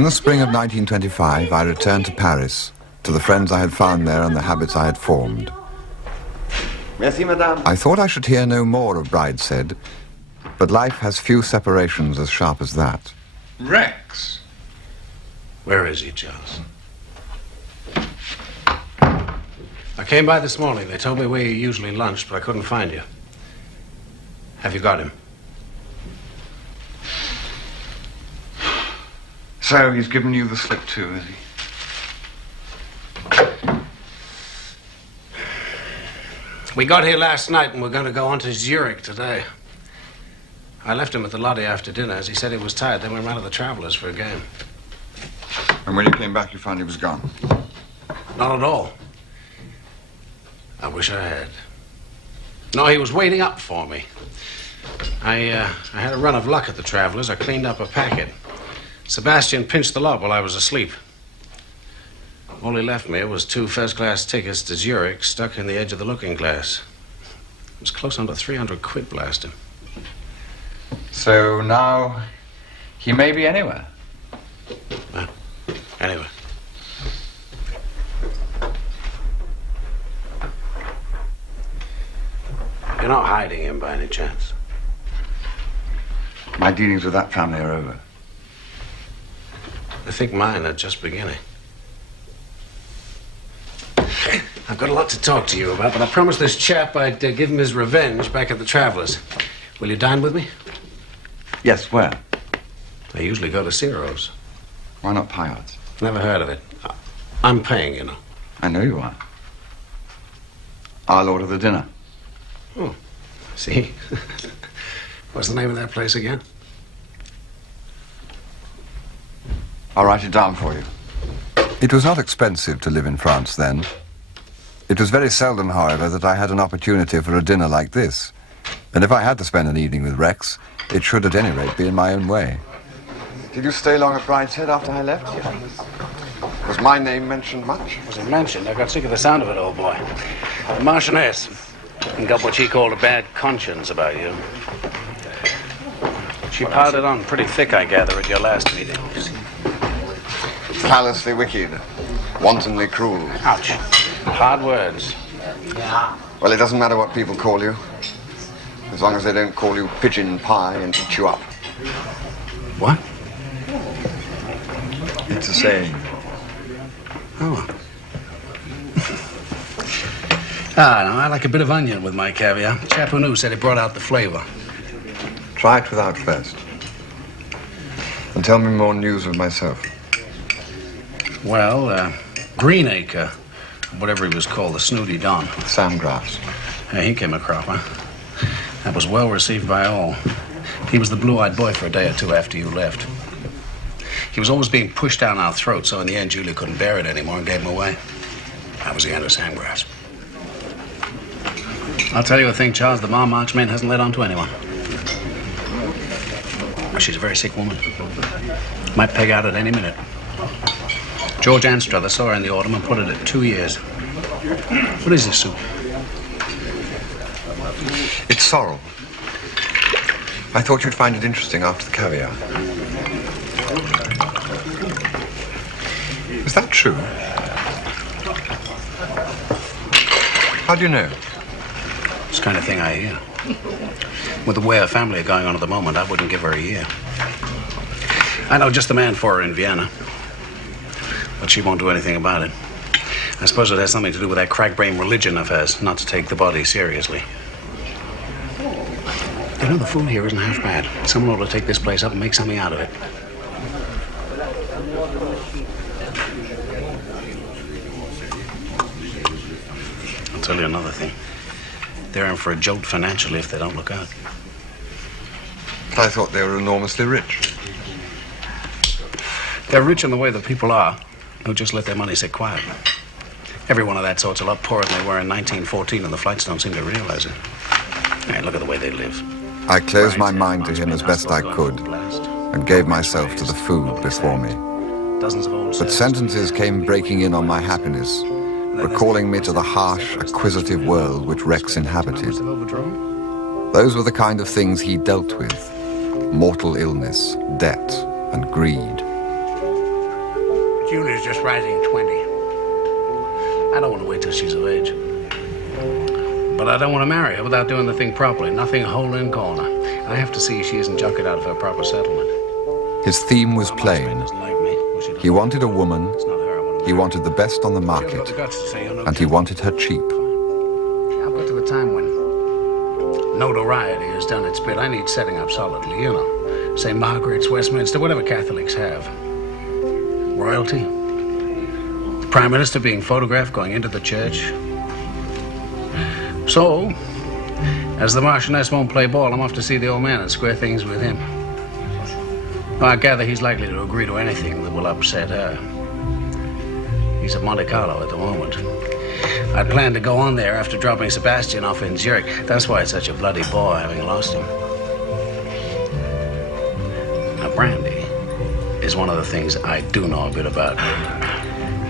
In the spring of 1925, I returned to Paris, to the friends I had found there and the habits I had formed. Merci, madame. I thought I should hear no more of Brideshead, but life has few separations as sharp as that. Rex! Where is he, Charles? I came by this morning. They told me where you usually lunch, but I couldn't find you. Have you got him? So he's given you the slip too, has he? We got here last night and we're going to go on to Zurich today. I left him at the lobby after dinner as he said he was tired. Then we ran to the Travelers for a game. And when you came back, you found he was gone? Not at all. I wish I had. No, he was waiting up for me. I had a run of luck at the Travelers. I cleaned up a packet. Sebastian pinched the lock while I was asleep. All he left me was 2 first-class tickets to Zurich stuck in the edge of the looking glass. It was close under 300 quid, blast him. So now he may be anywhere. Well, anyway. You're not hiding him by any chance? My dealings with that family are over. I think mine are just beginning. I've got a lot to talk to you about, but I promised this chap I'd give him his revenge back at the Travelers. Will you dine with me? Yes, where? I usually go to Ciro's. Why not Payard's? Never heard of it. I'm paying, you know. I know you are. I'll order the dinner. Oh, see? What's the name of that place again? I'll write it down for you. It was not expensive to live in France then. It was very seldom, however, that I had an opportunity for a dinner like this. And if I had to spend an evening with Rex, it should at any rate be in my own way. Did you stay long at Brideshead after I left? Was my name mentioned much? Was it mentioned? I got sick of the sound of it, old boy. The Marchioness got what she called a bad conscience about you. She piled it on pretty thick, I gather, at your last meeting. Callously wicked, wantonly cruel. Ouch. Hard words. Well, it doesn't matter what people call you, as long as they don't call you pigeon pie and eat you up. What? It's a saying. Oh. No, I like a bit of onion with my caviar. Chap who knew said it brought out the flavor. Try it without first. And tell me more news of myself. Well, Greenacre, whatever he was called, the snooty Don. Sandgrass. Yeah, he came a cropper. That was well received by all. He was the blue-eyed boy for a day or two after you left. He was always being pushed down our throats, so in the end, Julia couldn't bear it anymore and gave him away. That was the end of Sandgrass. I'll tell you a thing, Charles, the Ma Marchmain hasn't let on to anyone. She's a very sick woman. Might peg out at any minute. George Anstruther saw her in the autumn and put it at 2 years. What is this soup? It's sorrel. I thought you'd find it interesting after the caviar. Is that true? How do you know? It's the kind of thing I hear. With the way her family are going on at the moment, I wouldn't give her a year. I know just the man for her in Vienna. But she won't do anything about it. I suppose it has something to do with that crack-brain religion of hers, not to take the body seriously. You know, the food here isn't half bad. Someone ought to take this place up and make something out of it. I'll tell you another thing. They're in for a jolt financially if they don't look out. I thought they were enormously rich. They're rich in the way that people are who just let their money sit quiet. Every one of that sort's a lot poorer than they were in 1914, and the flights don't seem to realize it. Hey, look at the way they live. I closed my mind to him as best I could and gave myself to the food before me. But sentences came breaking in on my happiness, recalling me to the harsh, acquisitive world which Rex inhabited. Those were the kind of things he dealt with: mortal illness, debt, and greed. Julia's just rising 20. I don't want to wait till she's of age. But I don't want to marry her without doing the thing properly. Nothing hole in corner. I have to see she isn't junketed out of her proper settlement. His theme was plain. He wanted a woman, he wanted the best on the market, and he wanted her cheap. I'll go to the time when notoriety has done its bit. I need setting up solidly, you know. St. Margaret's, Westminster, whatever Catholics have. Royalty. The Prime Minister being photographed going into the church. So, as the Marchioness won't play ball, I'm off to see the old man and square things with him. Well, I gather he's likely to agree to anything that will upset her. He's at Monte Carlo at the moment. I planned to go on there after dropping Sebastian off in Zurich. That's why it's such a bloody bore having lost him. Now, brandy is one of the things I do know a bit about.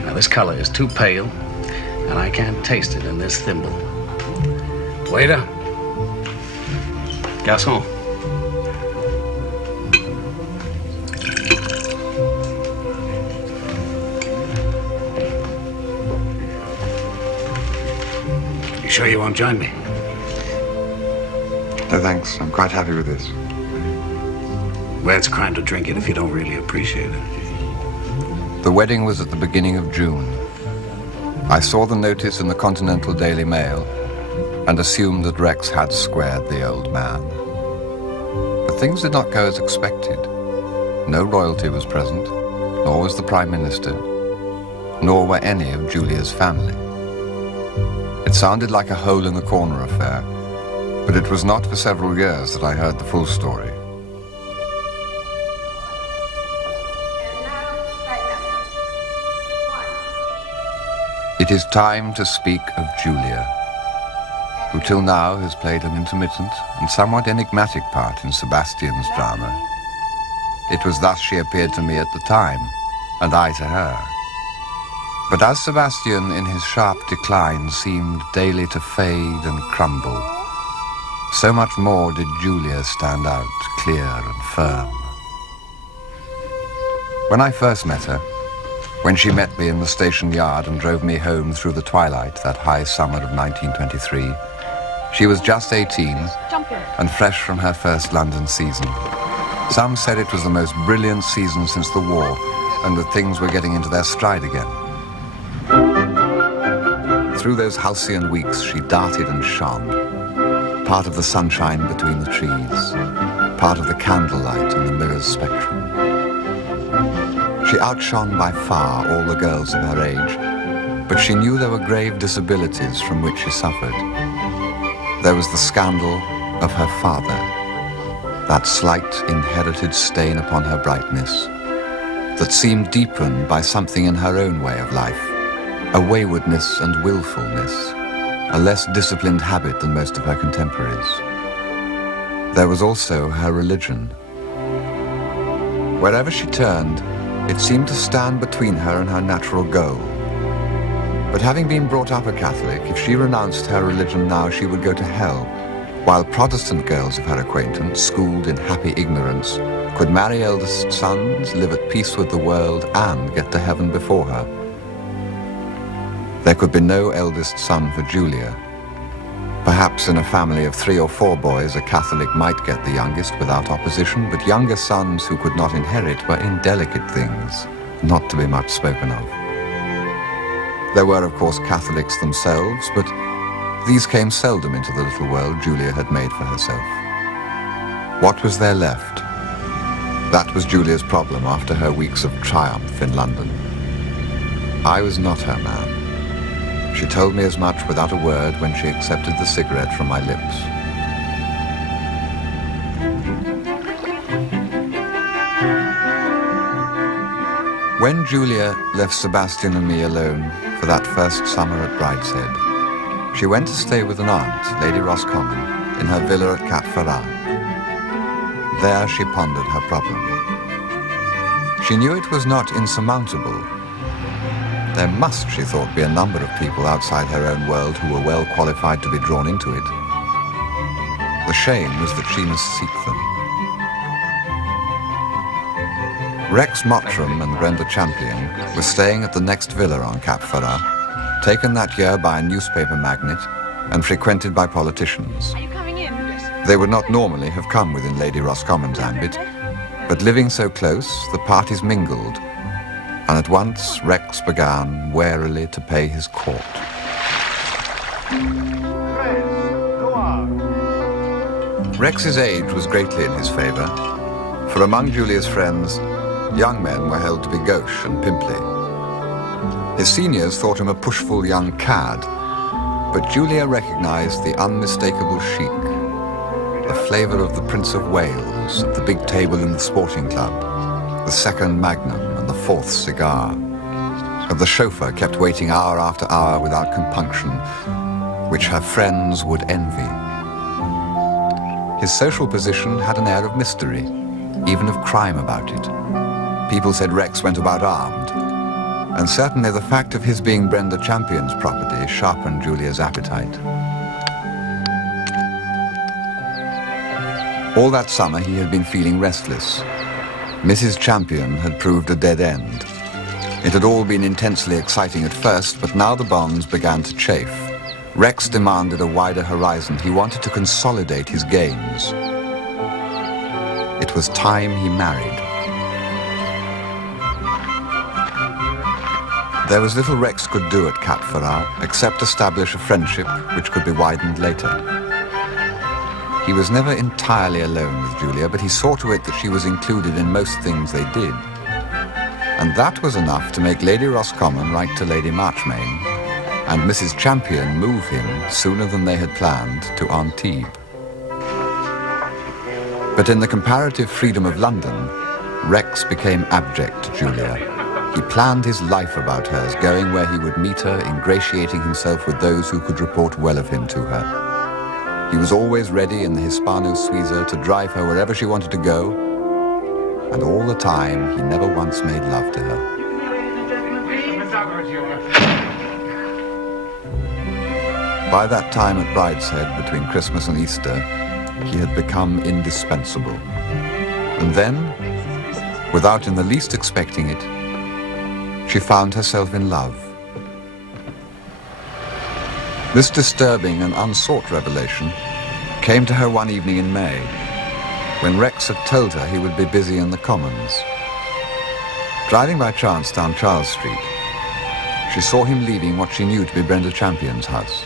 Now, this color is too pale, and I can't taste it in this thimble. Waiter. Garçon. You sure you won't join me? No thanks, I'm quite happy with this. Well, it's a crime to drink it if you don't really appreciate it. The wedding was at the beginning of June. I saw the notice in the Continental Daily Mail and assumed that Rex had squared the old man. But things did not go as expected. No royalty was present, nor was the Prime Minister, nor were any of Julia's family. It sounded like a hole-in-the-corner affair, but it was not for several years that I heard the full story. It is time to speak of Julia, who till now has played an intermittent and somewhat enigmatic part in Sebastian's drama. It was thus she appeared to me at the time, and I to her. But as Sebastian in his sharp decline seemed daily to fade and crumble, so much more did Julia stand out clear and firm. When I first met her, when she met me in the station yard and drove me home through the twilight that high summer of 1923, she was just 18 and fresh from her first London season. Some said it was the most brilliant season since the war and that things were getting into their stride again. Through those halcyon weeks she darted and shone, part of the sunshine between the trees, part of the candlelight in the mirror's spectrum. She outshone by far all the girls of her age, but she knew there were grave disabilities from which she suffered. There was the scandal of her father, that slight inherited stain upon her brightness, that seemed deepened by something in her own way of life, a waywardness and willfulness, a less disciplined habit than most of her contemporaries. There was also her religion. Wherever she turned, it seemed to stand between her and her natural goal. But having been brought up a Catholic, if she renounced her religion now, she would go to hell, while Protestant girls of her acquaintance, schooled in happy ignorance, could marry eldest sons, live at peace with the world, and get to heaven before her. There could be no eldest son for Julia. Perhaps in a family of 3 or 4 boys, a Catholic might get the youngest without opposition, but younger sons who could not inherit were indelicate things, not to be much spoken of. There were, of course, Catholics themselves, but these came seldom into the little world Julia had made for herself. What was there left? That was Julia's problem after her weeks of triumph in London. I was not her man. She told me as much without a word when she accepted the cigarette from my lips. When Julia left Sebastian and me alone for that first summer at Brideshead, she went to stay with an aunt, Lady Roscommon, in her villa at Cap Ferrat. There she pondered her problem. She knew it was not insurmountable. There must, she thought, be a number of people outside her own world who were well qualified to be drawn into it. The shame was that she must seek them. Rex Mottram and Brenda Champion were staying at the next villa on Cap Ferrat, taken that year by a newspaper magnate and frequented by politicians. Are you coming in? They would not normally have come within Lady Roscommon's ambit, but living so close, the parties mingled, and at once Rex began warily to pay his court. Rex's age was greatly in his favour, for among Julia's friends, young men were held to be gauche and pimply. His seniors thought him a pushful young cad, but Julia recognised the unmistakable chic, the flavour of the Prince of Wales at the big table in the sporting club, the second magnum and the fourth cigar, of the chauffeur kept waiting hour after hour without compunction, which her friends would envy. His social position had an air of mystery, even of crime about it. People said Rex went about armed, and certainly the fact of his being Brenda Champion's property sharpened Julia's appetite. All that summer he had been feeling restless. Mrs. Champion had proved a dead end. It had all been intensely exciting at first, but now the bonds began to chafe. Rex demanded a wider horizon. He wanted to consolidate his gains. It was time he married. There was little Rex could do at Cap Ferrat except establish a friendship which could be widened later. He was never entirely alone with Julia, but he saw to it that she was included in most things they did. And that was enough to make Lady Roscommon write to Lady Marchmain and Mrs. Champion move him sooner than they had planned to Antibes. But in the comparative freedom of London, Rex became abject to Julia. He planned his life about hers, going where he would meet her, ingratiating himself with those who could report well of him to her. He was always ready in the Hispano Suiza to drive her wherever she wanted to go, and all the time he never once made love to her. By that time at Brideshead, between Christmas and Easter, he had become indispensable. And then, without in the least expecting it, she found herself in love. This disturbing and unsought revelation came to her one evening in May, when Rex had told her he would be busy in the Commons. Driving by chance down Charles Street, she saw him leaving what she knew to be Brenda Champion's house.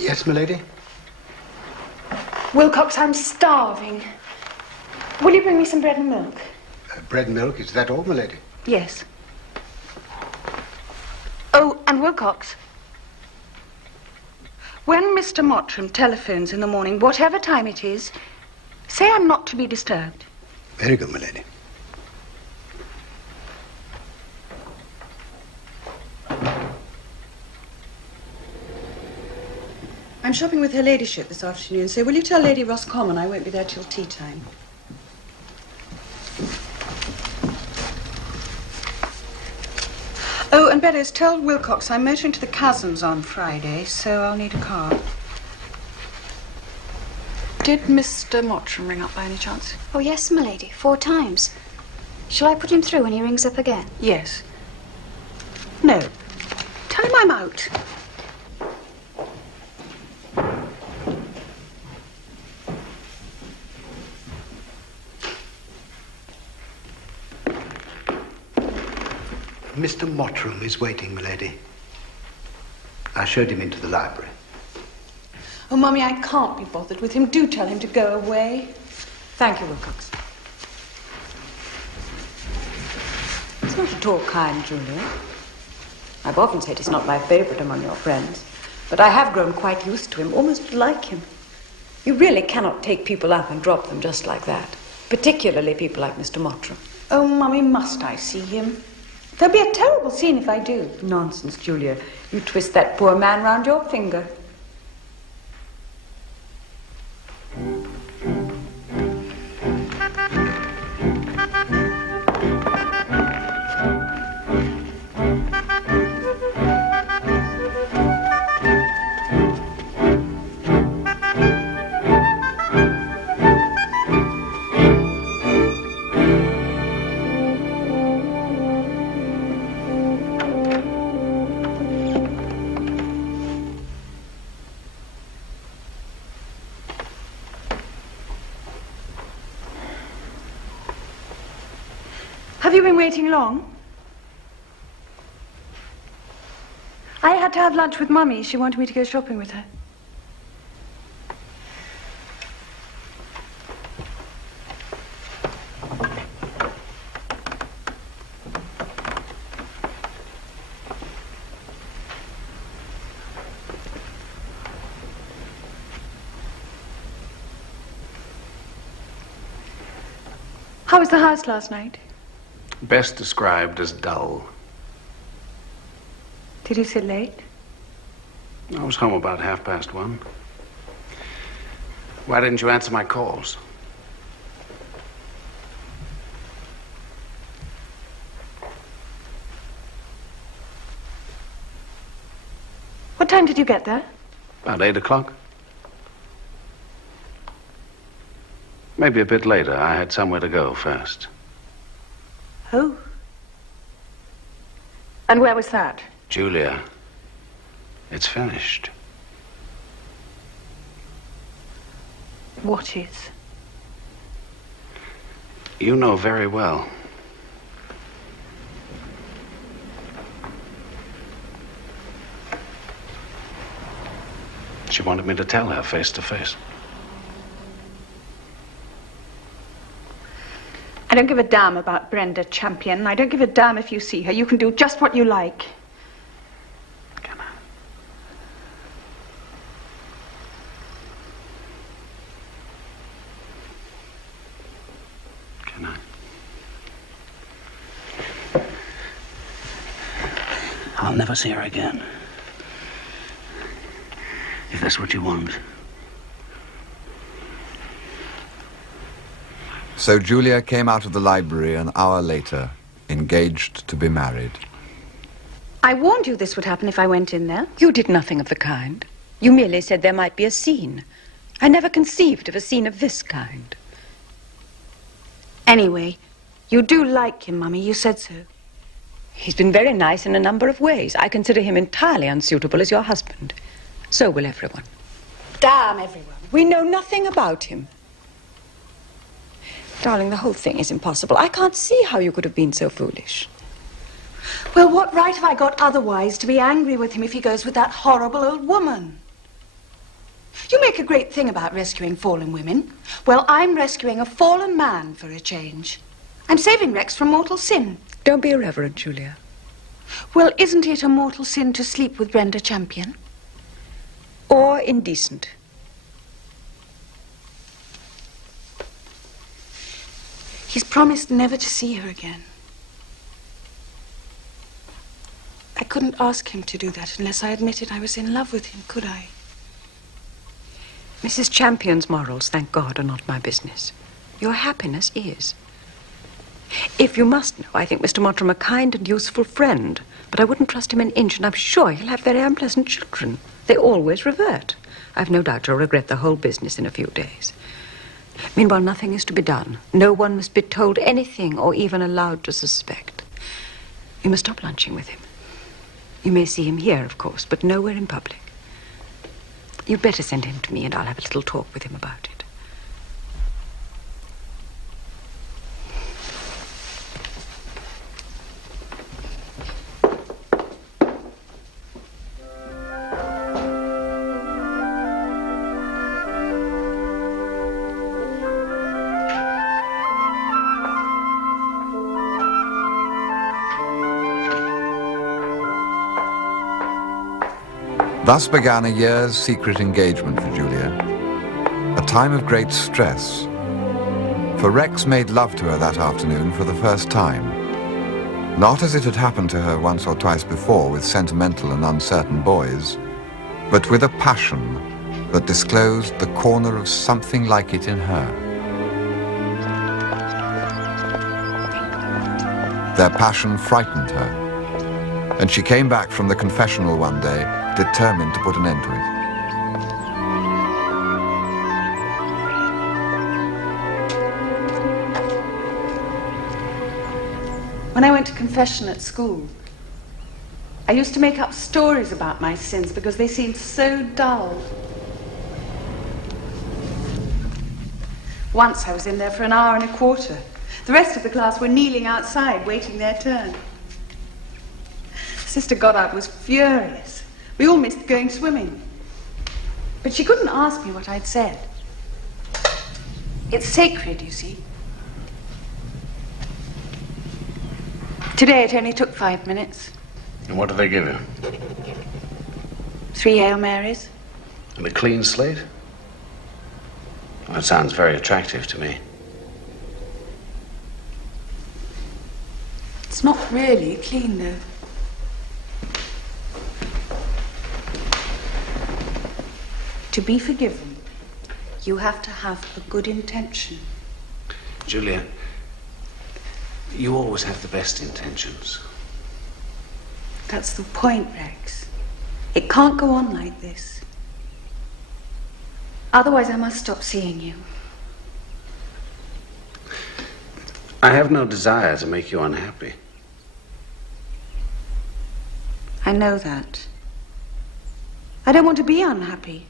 Yes, milady? Wilcox, I'm starving. Will you bring me some bread and milk? Bread and milk, is that all, milady? Yes. Oh, and Wilcox, when Mr. Mottram telephones in the morning, whatever time it is, say I'm not to be disturbed. Very good, milady. I'm shopping with her ladyship this afternoon, so will you tell Lady Roscommon I won't be there till tea time? Oh, and Beddoes, tell Wilcox I'm motoring to the Chasms on Friday, so I'll need a car. Did Mr. Mottram ring up by any chance? Oh, yes, m'lady, 4 times. Shall I put him through when he rings up again? Yes. No. Tell him I'm out. Mr. Mottram is waiting, m'lady. I showed him into the library. Oh, Mummy, I can't be bothered with him. Do tell him to go away. Thank you, Wilcox. It's not at all kind, Julia. I've often said he's not my favourite among your friends, but I have grown quite used to him, almost like him. You really cannot take people up and drop them just like that, particularly people like Mr. Mottram. Oh, Mummy, must I see him? There'll be a terrible scene if I do. Nonsense, Julia. You twist that poor man round your finger. Have you been waiting long? I had to have lunch with Mummy. She wanted me to go shopping with her. How was the house last night? Best described as dull. Did you sit late? I was home about 1:30. Why didn't you answer my calls? What time did you get there? About 8 o'clock. Maybe a bit later. I had somewhere to go first. Oh. And where was that? Julia, it's finished. What is? You know very well. She wanted me to tell her face to face. I don't give a damn about Brenda Champion. I don't give a damn if you see her. You can do just what you like. Can I? Can I? I'll never see her again. If that's what you want. So Julia came out of the library an hour later, engaged to be married. I warned you this would happen if I went in there. You did nothing of the kind. You merely said there might be a scene. I never conceived of a scene of this kind. Anyway, you do like him, Mummy. You said so. He's been very nice in a number of ways. I consider him entirely unsuitable as your husband. So will everyone. Damn everyone. We know nothing about him. Darling, the whole thing is impossible. I can't see how you could have been so foolish. Well, what right have I got otherwise to be angry with him if he goes with that horrible old woman? You make a great thing about rescuing fallen women. Well, I'm rescuing a fallen man for a change. I'm saving Rex from mortal sin. Don't be irreverent, Julia. Well, isn't it a mortal sin to sleep with Brenda Champion? Or indecent. He's promised never to see her again. I couldn't ask him to do that unless I admitted I was in love with him, could I? Mrs. Champion's morals, thank God, are not my business. Your happiness is. If you must know, I think Mr. Mottram a kind and useful friend, but I wouldn't trust him an inch, and I'm sure he'll have very unpleasant children. They always revert. I've no doubt you'll regret the whole business in a few days. Meanwhile, nothing is to be done. No one must be told anything or even allowed to suspect. You must stop lunching with him. You may see him here, of course, but nowhere in public. You'd better send him to me, and I'll have a little talk with him about it. Thus began a year's secret engagement for Julia, a time of great stress. For Rex made love to her that afternoon for the first time, not as it had happened to her once or twice before with sentimental and uncertain boys, but with a passion that disclosed the corner of something like it in her. Their passion frightened her, and she came back from the confessional one day determined to put an end to it. When I went to confession at school, I used to make up stories about my sins because they seemed so dull. Once I was in there for an hour and a quarter. The rest of the class were kneeling outside, waiting their turn. Sister Goddard was furious. We all missed going swimming. But she couldn't ask me what I'd said. It's sacred, you see. Today it only took 5 minutes. And what did they give you? 3 Hail Marys. And a clean slate? Well, that sounds very attractive to me. It's not really clean, though. To be forgiven, you have to have a good intention. Julia, you always have the best intentions. That's the point, Rex. It can't go on like this. Otherwise, I must stop seeing you. I have no desire to make you unhappy. I know that. I don't want to be unhappy.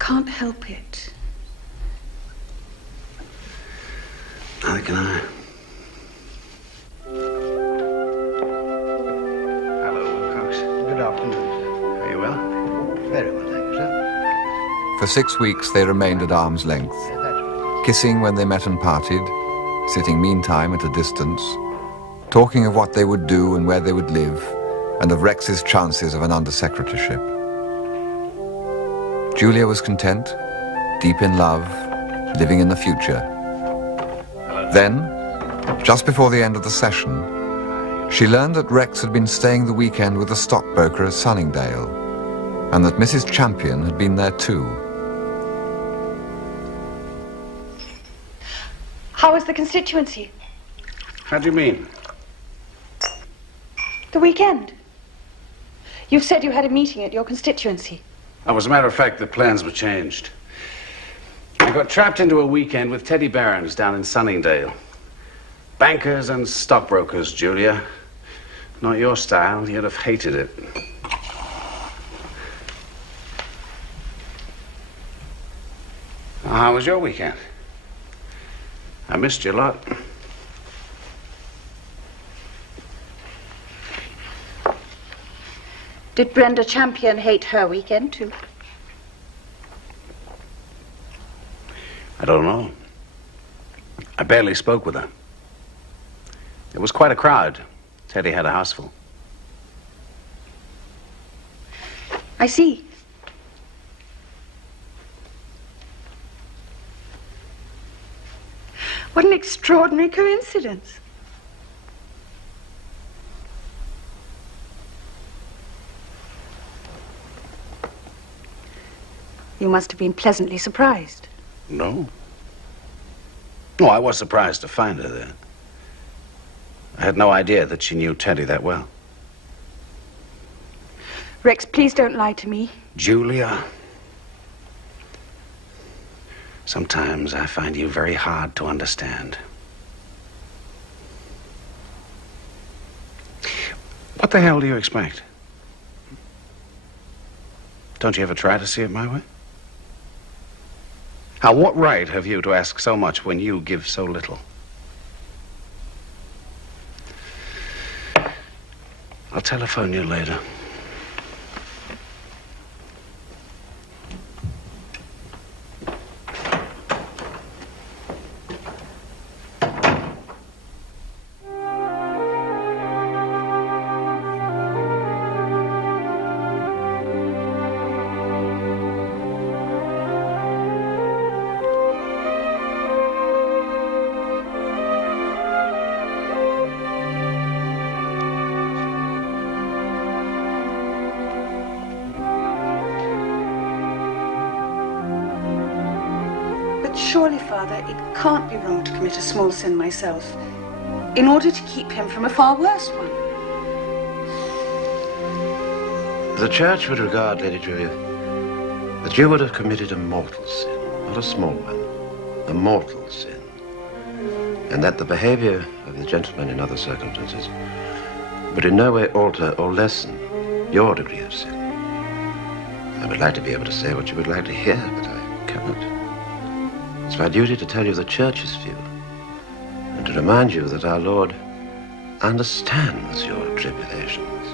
Can't help it. Neither can I. Hello, Wilcox. Good afternoon, sir. Are you well? Very well, thank you, sir. For 6 weeks they remained at arm's length, That's right. kissing when they met and parted, sitting meantime at a distance, talking of what they would do and where they would live, and of Rex's chances of an undersecretaryship. Julia was content, deep in love, living in the future. Then, just before the end of the session, she learned that Rex had been staying the weekend with a stockbroker at Sunningdale, and that Mrs. Champion had been there too. How was the constituency? How do you mean? The weekend. You said you had a meeting at your constituency. Oh, as a matter of fact, the plans were changed. I got trapped into a weekend with Teddy Barons down in Sunningdale. Bankers and stockbrokers, Julia. Not your style. You'd have hated it. How was your weekend? I missed you a lot. Did Brenda Champion hate her weekend, too? I don't know. I barely spoke with her. It was quite a crowd. Teddy had a house full. I see. What an extraordinary coincidence. You must have been pleasantly surprised. No. No, I was surprised to find her there. I had no idea that she knew Teddy that well. Rex, please don't lie to me. Julia, sometimes I find you very hard to understand. What the hell do you expect? Don't you ever try to see it my way? Now, what right have you to ask so much when you give so little? I'll telephone you later. Surely, Father, it can't be wrong to commit a small sin myself in order to keep him from a far worse one. The Church would regard, Lady Julia, that you would have committed a mortal sin, not a small one, a mortal sin, and that the behavior of the gentleman in other circumstances would in no way alter or lessen your degree of sin. I would like to be able to say what you would like to hear, but I cannot. It's my duty to tell you the Church's view and to remind you that our Lord understands your tribulations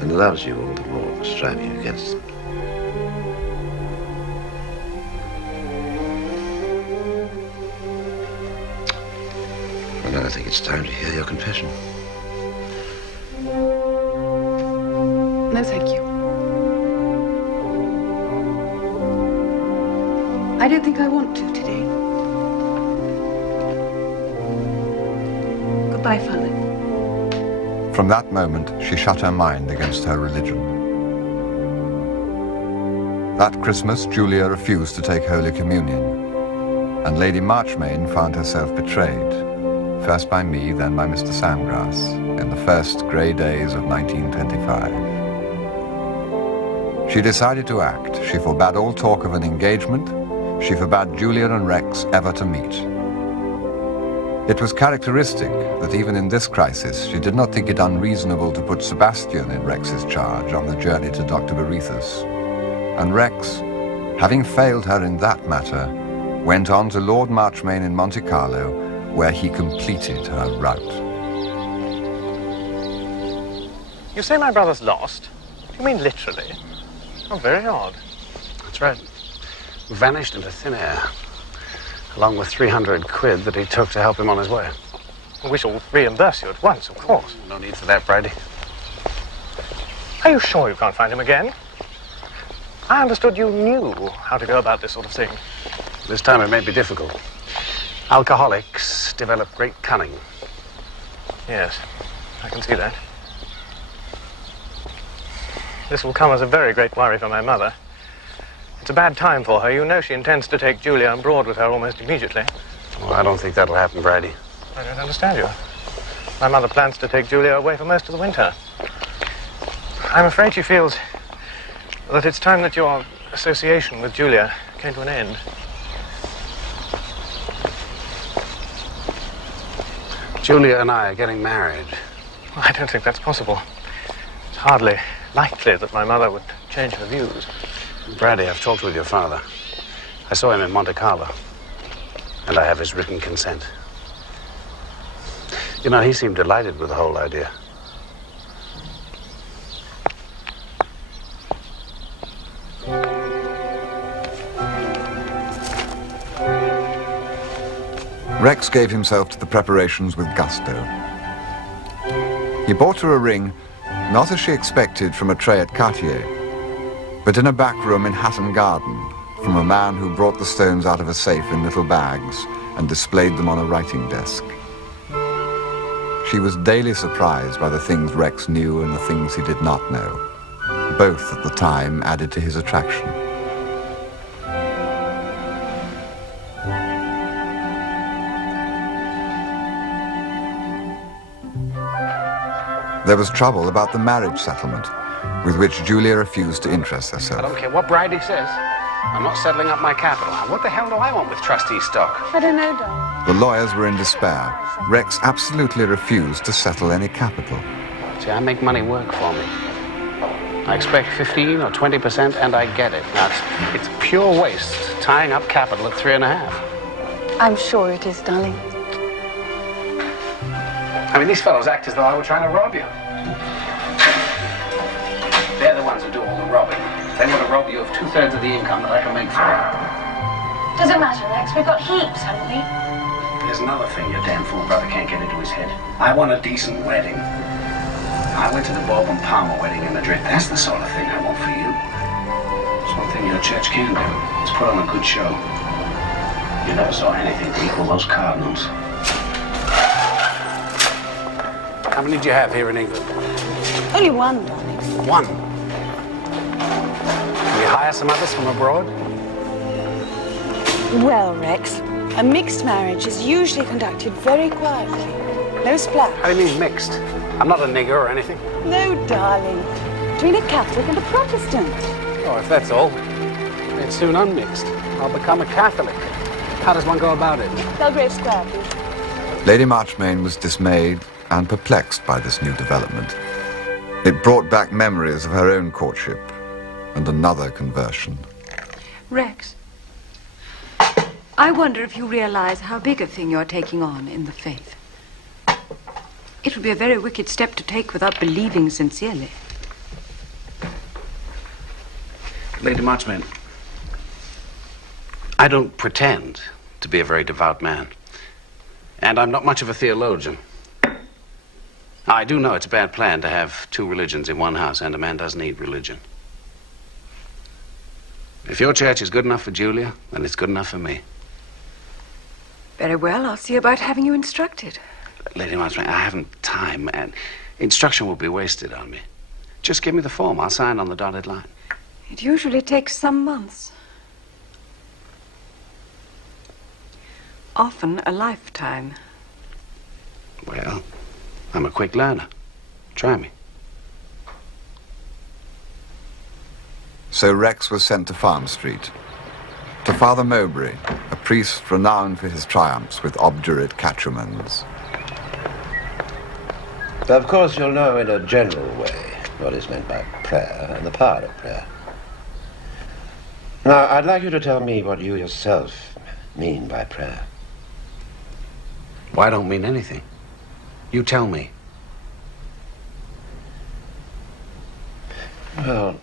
and loves you all the more for striving against them. Well, now I think it's time to hear your confession. No, thank you. I don't think I want to today. Goodbye, Father. From that moment, she shut her mind against her religion. That Christmas, Julia refused to take Holy Communion, and Lady Marchmain found herself betrayed, first by me, then by Mr. Samgrass, in the first grey days of 1925. She decided to act. She forbade all talk of an engagement. She forbade Julia and Rex ever to meet. It was characteristic that even in this crisis, she did not think it unreasonable to put Sebastian in Rex's charge on the journey to Dr. Beretha's. And Rex, having failed her in that matter, went on to Lord Marchmain in Monte Carlo, where he completed her route. You say my brother's lost? Do you mean literally? Oh, very odd. That's right. Vanished into thin air, along with 300 quid that he took to help him on his way. We shall reimburse you at once, of course. No need for that, Bridie. Are you sure you can't find him again? I understood you knew how to go about this sort of thing. This time it may be difficult. Alcoholics develop great cunning. Yes, I can see that. This will come as a very great worry for my mother. It's a bad time for her. You know she intends to take Julia abroad with her almost immediately. Well, I don't think that'll happen, Bridie. I don't understand you. My mother plans to take Julia away for most of the winter. I'm afraid she feels that it's time that your association with Julia came to an end. Julia and I are getting married. Well, I don't think that's possible. It's hardly likely that my mother would change her views. Bradley, I've talked with your father. I saw him in Monte Carlo, and I have his written consent. You know, he seemed delighted with the whole idea. Rex gave himself to the preparations with gusto. He bought her a ring, not as she expected from a tray at Cartier, but in a back room in Hatton Garden, from a man who brought the stones out of a safe in little bags and displayed them on a writing desk. She was daily surprised by the things Rex knew and the things he did not know. Both at the time added to his attraction. There was trouble about the marriage settlement, with which Julia refused to interest I herself. don't care what Bridie says. I'm not settling up my capital. What the hell do I want with trustee stock? I don't know, darling. The lawyers were in despair. Rex absolutely refused to settle any capital. See, I make money work for me. I expect 15 or 20%, and I get it. Now, it's pure waste tying up capital at 3.5. I'm sure it is, darling. I mean, these fellows act as though I were trying to rob you. They're the ones who do all the robbing. They want to rob you of 2/3 of the income that I can make for you. Doesn't matter, Rex. We've got heaps, haven't we? There's another thing your damn fool brother can't get into his head. I want a decent wedding. I went to the Bob and Palmer wedding in Madrid. That's the sort of thing I want for you. It's one thing your church can do. It's put on a good show. You never saw anything to equal those cardinals. How many do you have here in England? Only one, darling. One. Can you hire some others from abroad? Well, Rex, a mixed marriage is usually conducted very quietly. No splash. How do you mean mixed? I'm not a nigger or anything. No, darling. Between a Catholic and a Protestant. Oh, if that's all, it's soon unmixed. I'll become a Catholic. How does one go about it? Belgrave Square, please. Lady Marchmain was dismayed and perplexed by this new development. It brought back memories of her own courtship and another conversion. Rex, I wonder if you realize how big a thing you're taking on in the faith. It would be a very wicked step to take without believing sincerely. Lady Marchmain, I don't pretend to be a very devout man. And I'm not much of a theologian. I do know it's a bad plan to have two religions in one house, and a man does need religion. If your church is good enough for Julia, then it's good enough for me. Very well, I'll see about having you instructed. Lady Marchmain, I haven't time, and instruction will be wasted on me. Just give me the form. I'll sign on the dotted line. It usually takes some months. Often a lifetime. Well, I'm a quick learner. Try me. So Rex was sent to Farm Street, to Father Mowbray, a priest renowned for his triumphs with obdurate catechumens. Of course, you'll know in a general way what is meant by prayer and the power of prayer. Now, I'd like you to tell me what you yourself mean by prayer. Well, I don't mean anything. You tell me. Well,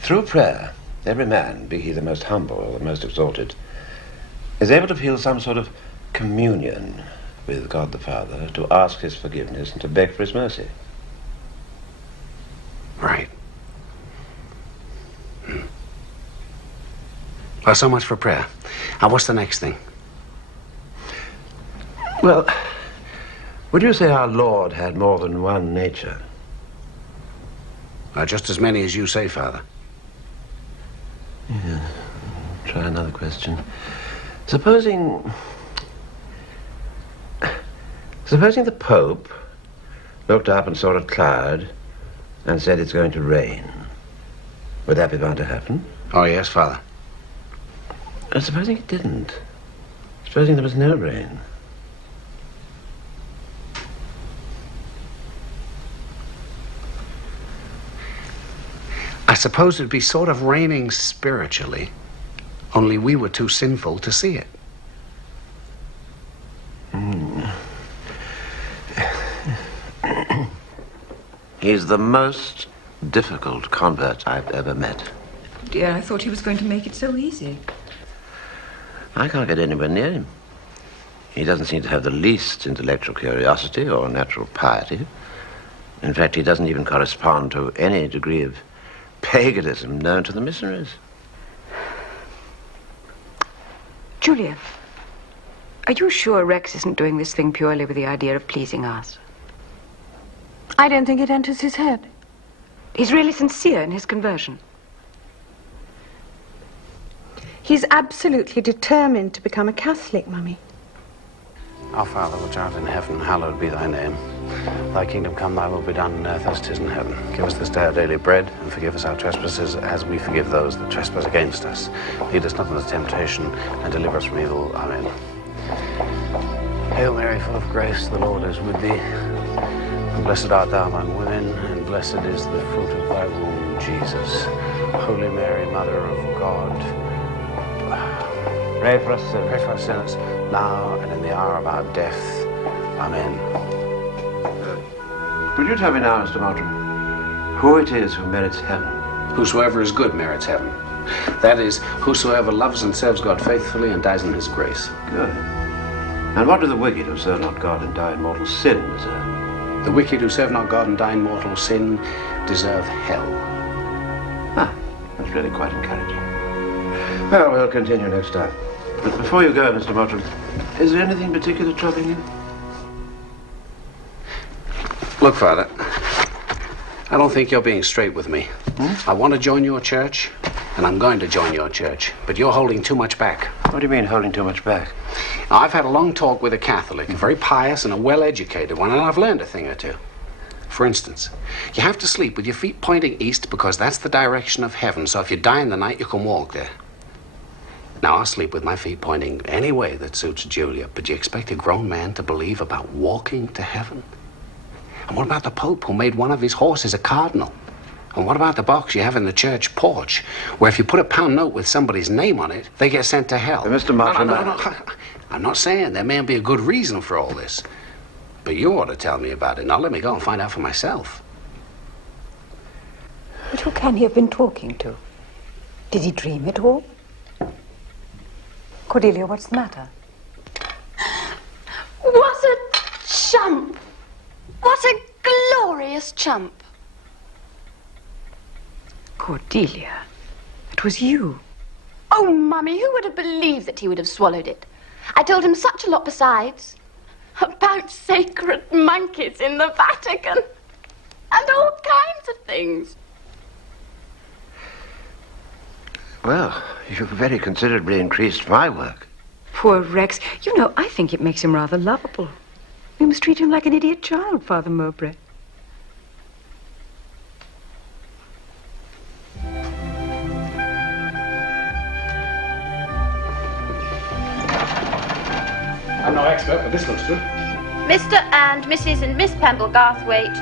through prayer, every man, be he the most humble or the most exalted, is able to feel some sort of communion with God the Father, to ask his forgiveness and to beg for his mercy. Right. Well, so much for prayer. Now, what's the next thing? Well, would you say our Lord had more than one nature? Just as many as you say, Father. Yeah. Try another question. Supposing the Pope looked up and saw a cloud and said it's going to rain. Would that be bound to happen? Oh, yes, Father. Supposing it didn't. Supposing there was no rain. I suppose it'd be sort of raining spiritually, only we were too sinful to see it. He's the most difficult convert I've ever met. Dear, I thought he was going to make it so easy. I can't get anywhere near him. He doesn't seem to have the least intellectual curiosity or natural piety. In fact, he doesn't even correspond to any degree of paganism known to the missionaries. Julia, are you sure Rex isn't doing this thing purely with the idea of pleasing us? I don't think it enters his head. He's really sincere in his conversion. He's absolutely determined to become a Catholic, Mummy. Our Father, which art in heaven, hallowed be thy name. Thy kingdom come, thy will be done on earth as it is in heaven. Give us this day our daily bread, and forgive us our trespasses as we forgive those that trespass against us. Lead us not into temptation, and deliver us from evil. Amen. Hail Mary, full of grace, the Lord is with thee. And blessed art thou among women, and blessed is the fruit of thy womb, Jesus. Holy Mary, Mother of God, pray for us sinners, now and in the hour of our death. Amen. Could you tell me now, Mr. Moultrie, who it is who merits heaven? Whosoever is good merits heaven. That is, whosoever loves and serves God faithfully and dies in his grace. Good. And what do the wicked who serve not God and die in mortal sin deserve? The wicked who serve not God and die in mortal sin deserve hell. Ah, that's really quite encouraging. Well, we'll continue next time. But before you go, Mr. Moultrie, is there anything particular troubling you? Look, Father, I don't think you're being straight with me. I want to join your church, and I'm going to join your church, but you're holding too much back. What do you mean, holding too much back? Now, I've had a long talk with a Catholic, a very pious and a well-educated one, and I've learned a thing or two. For instance, you have to sleep with your feet pointing east because that's the direction of heaven, so if you die in the night, you can walk there. Now, I'll sleep with my feet pointing any way that suits Julia, but you expect a grown man to believe about walking to heaven? And what about the Pope who made one of his horses a cardinal? And what about the box you have in the church porch, where if you put a pound note with somebody's name on it, they get sent to hell? Mr. Moultrie, No. I'm not saying there may be a good reason for all this, but you ought to tell me about it. Now let me go and find out for myself. But who can he have been talking to? Did he dream it all? Cordelia, what's the matter? What a chump! What a glorious chump! Cordelia, it was you. Oh, Mummy, who would have believed that he would have swallowed it? I told him such a lot besides. About sacred monkeys in the Vatican. And all kinds of things. Well, you've very considerably increased my work. Poor Rex. You know, I think it makes him rather lovable. We must treat him like an idiot child, Father Mowbray. I'm no expert, but this looks good. Mr. and Mrs. and Miss Pendle Garthwaite,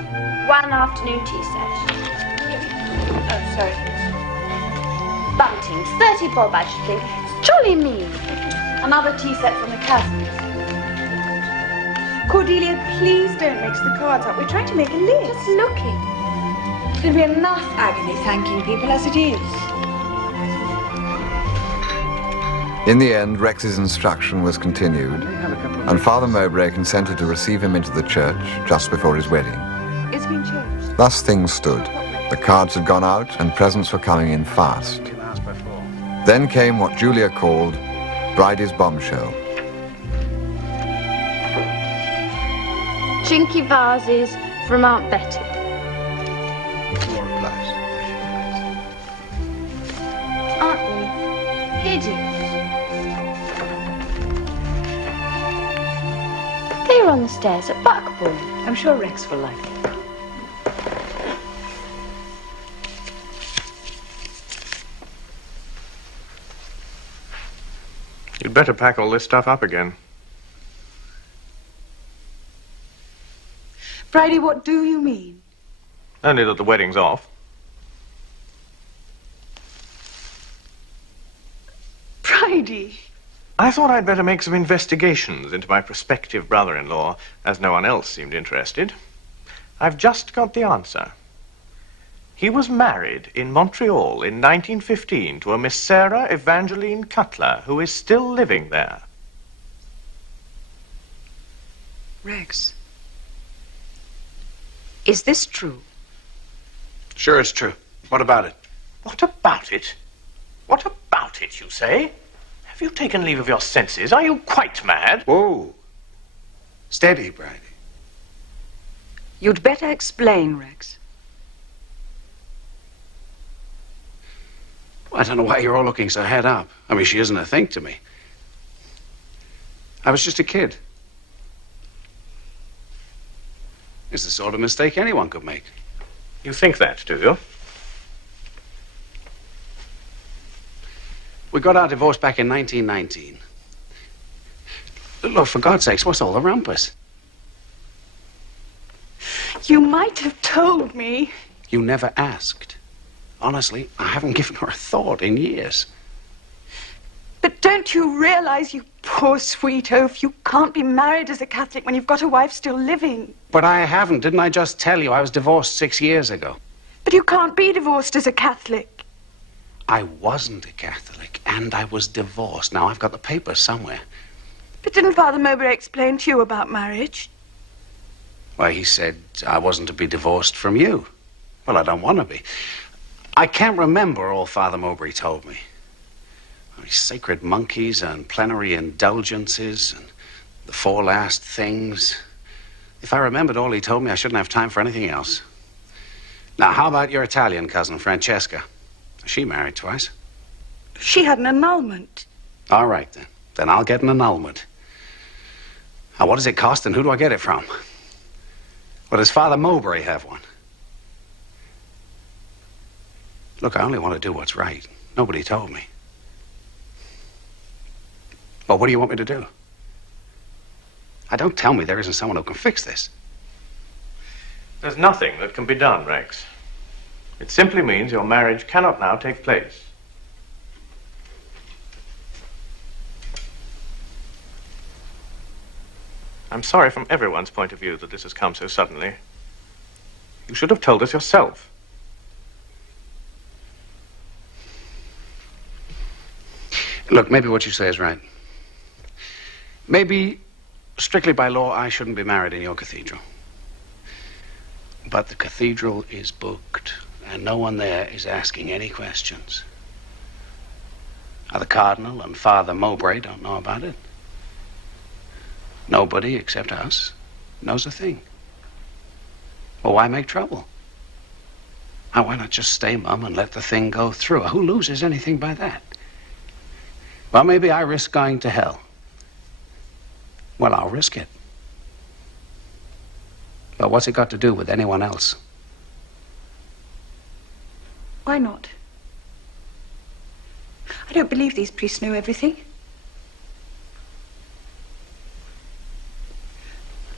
one afternoon tea set. Oh, sorry. Buntings, 30 bob, I should think. It's jolly mean. Another tea set from the cousins. Cordelia, please don't mix the cards up. We're trying to make a list. Just looking. There'll be enough agony thanking people as it is. In the end, Rex's instruction was continued, and Father Mowbray consented to receive him into the church just before his wedding. It's been changed. Thus things stood. The cards had gone out, and presents were coming in fast. Then came what Julia called Bridie's bombshell. Chinky vases from Aunt Betty. More replies. Aren't they hideous? They were on the stairs at Buckbourne. I'm sure Rex will like it. You'd better pack all this stuff up again. Bridie, what do you mean? Only that the wedding's off. Bridie. I thought I'd better make some investigations into my prospective brother-in-law, as no one else seemed interested. I've just got the answer. He was married in Montreal in 1915 to a Miss Sarah Evangeline Cutler, who is still living there. Rex, is this true? Sure, it's true. What about it? What about it? What about it, you say? Have you taken leave of your senses? Are you quite mad? Whoa. Steady, Bridie. You'd better explain, Rex. I don't know why you're all looking so head up. I mean, she isn't a thing to me. I was just a kid. It's the sort of mistake anyone could make. You think that, do you? We got our divorce back in 1919. Look, for God's sakes, what's all the rumpus? You might have told me. You never asked. Honestly, I haven't given her a thought in years. But don't you realize, you poor sweet oaf, you can't be married as a Catholic when you've got a wife still living? But I haven't. Didn't I just tell you I was divorced 6 years ago? But you can't be divorced as a Catholic. I wasn't a Catholic, and I was divorced. Now, I've got the papers somewhere. But didn't Father Mowbray explain to you about marriage? Why, he said I wasn't to be divorced from you. Well, I don't want to be. I can't remember all Father Mowbray told me. Sacred monkeys and plenary indulgences and the 4 last things. If I remembered all he told me, I shouldn't have time for anything else. Now, how about your Italian cousin, Francesca? She married twice. She had an annulment. All right, then. Then I'll get an annulment. Now, what does it cost and who do I get it from? Well, does Father Mowbray have one? Look, I only want to do what's right. Nobody told me. Well, what do you want me to do? Don't tell me there isn't someone who can fix this. There's nothing that can be done, Rex. It simply means your marriage cannot now take place. I'm sorry from everyone's point of view that this has come so suddenly. You should have told us yourself. Look, maybe what you say is right. Maybe, strictly by law, I shouldn't be married in your cathedral. But the cathedral is booked, and no one there is asking any questions. Now, the Cardinal and Father Mowbray don't know about it. Nobody except us knows a thing. Well, why make trouble? Now, why not just stay mum and let the thing go through? Who loses anything by that? Well, maybe I risk going to hell. Well, I'll risk it. But what's it got to do with anyone else? Why not? I don't believe these priests know everything.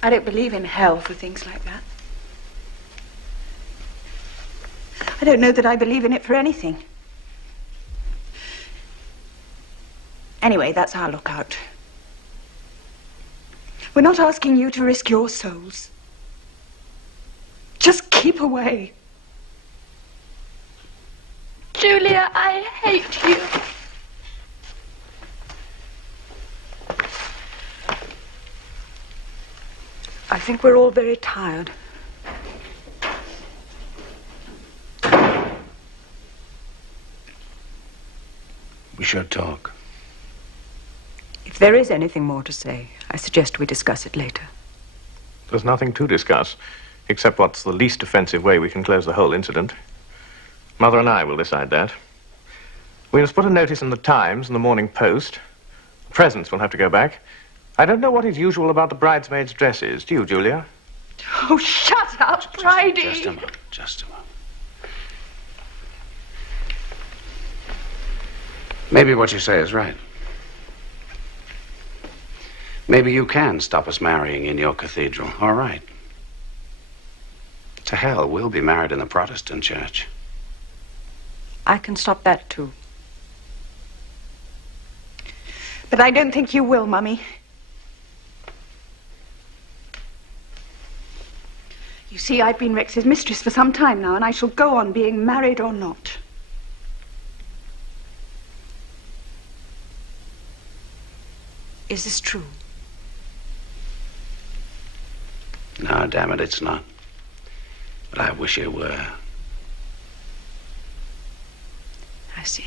I don't believe in hell for things like that. I don't know that I believe in it for anything. Anyway, that's our lookout. We're not asking you to risk your souls. Just keep away. Julia, I hate you. I think we're all very tired. We should talk. If there is anything more to say, I suggest we discuss it later. There's nothing to discuss, except what's the least offensive way we can close the whole incident. Mother and I will decide that. We must put a notice in the Times and the Morning Post. The presents will have to go back. I don't know what is usual about the bridesmaids' dresses. Do you, Julia? Oh, shut up, Bridie. Just a moment, just a moment. Maybe what you say is right. Maybe you can stop us marrying in your cathedral. All right. To hell, we'll be married in the Protestant church. I can stop that, too. But I don't think you will, Mummy. You see, I've been Rex's mistress for some time now, and I shall go on being married or not. Is this true? No, damn it, it's not. But I wish it were. I see.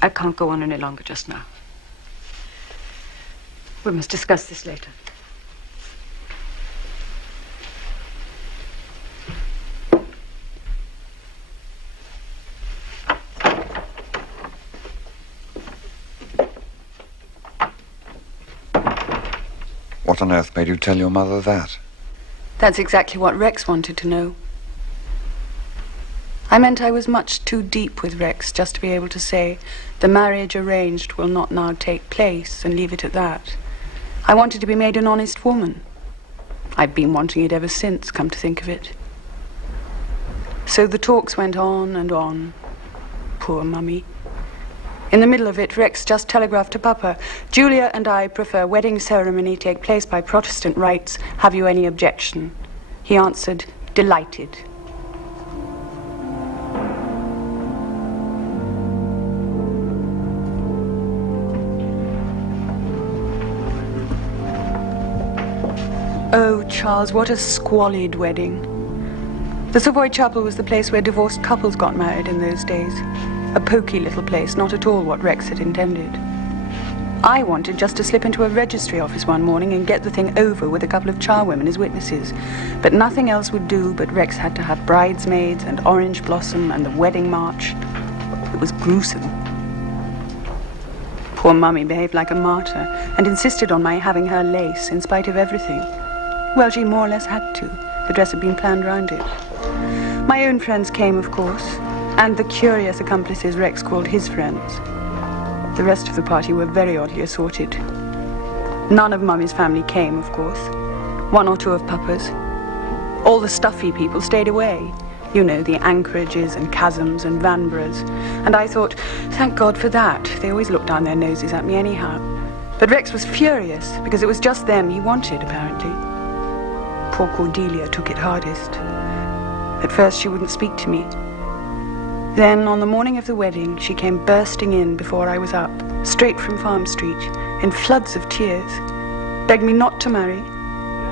I can't go on any longer just now. We must discuss this later. What on earth made you tell your mother that? That's exactly what Rex wanted to know. I meant I was much too deep with Rex just to be able to say, the marriage arranged will not now take place, and leave it at that. I wanted to be made an honest woman. I've been wanting it ever since, come to think of it. So the talks went on and on. Poor Mummy. In the middle of it, Rex just telegraphed to Papa, Julia and I prefer wedding ceremony take place by Protestant rites. Have you any objection? He answered, delighted. Oh, Charles, what a squalid wedding. The Savoy Chapel was the place where divorced couples got married in those days. A poky little place, not at all what Rex had intended. I wanted just to slip into a registry office one morning and get the thing over with a couple of charwomen as witnesses. But nothing else would do, but Rex had to have bridesmaids and orange blossom and the wedding march. It was gruesome. Poor Mummy behaved like a martyr and insisted on my having her lace in spite of everything. Well, she more or less had to. The dress had been planned round it. My own friends came, of course, and the curious accomplices Rex called his friends. The rest of the party were very oddly assorted. None of Mummy's family came, of course. One or two of Papa's. All the stuffy people stayed away. You know, the Anchorages and Chasms and Vanburghs. And I thought, thank God for that. They always looked down their noses at me anyhow. But Rex was furious because it was just them he wanted, apparently. Poor Cordelia took it hardest. At first she wouldn't speak to me. Then, on the morning of the wedding, she came bursting in before I was up, straight from Farm Street, in floods of tears, begged me not to marry,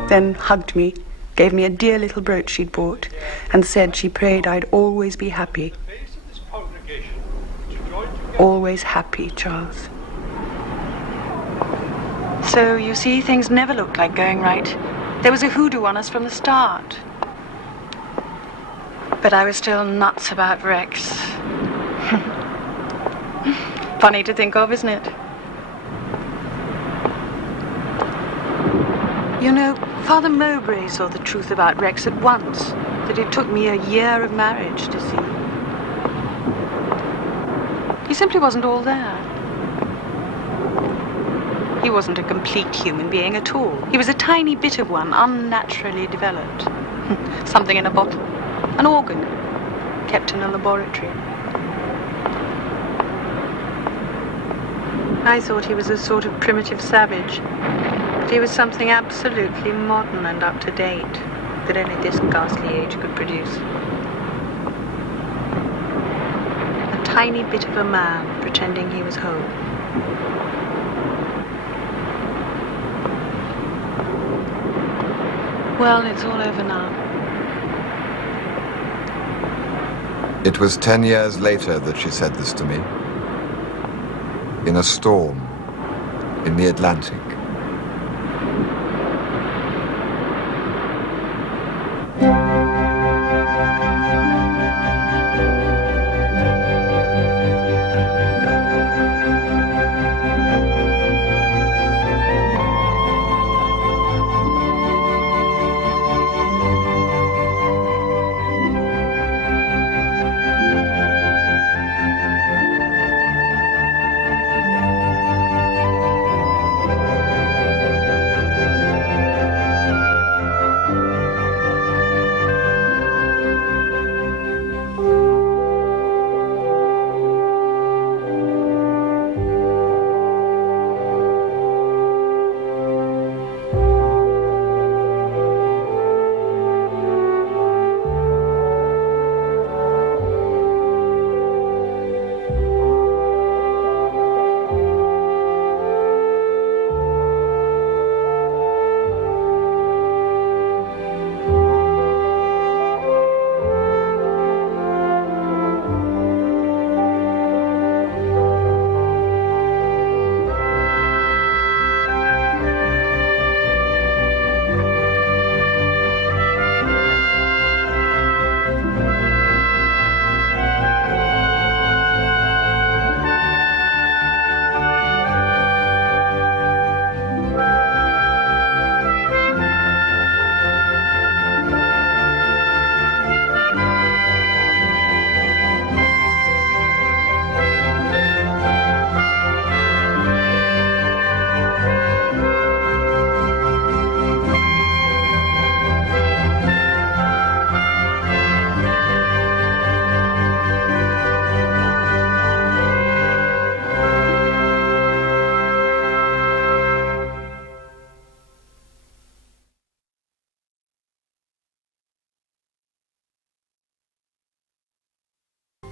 then hugged me, gave me a dear little brooch she'd bought, and said she prayed I'd always be happy. Always happy, Charles. So, you see, things never looked like going right. There was a hoodoo on us from the start. But I was still nuts about Rex. Funny to think of, isn't it? You know, Father Mowbray saw the truth about Rex at once, that it took me a year of marriage to see. He simply wasn't all there. He wasn't a complete human being at all. He was a tiny bit of one, unnaturally developed. Something in a bottle. An organ, kept in a laboratory. I thought he was a sort of primitive savage. But he was something absolutely modern and up to date that only this ghastly age could produce. A tiny bit of a man pretending he was whole. Well, it's all over now. It was 10 years later that she said this to me. In a storm in the Atlantic.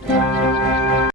Bye.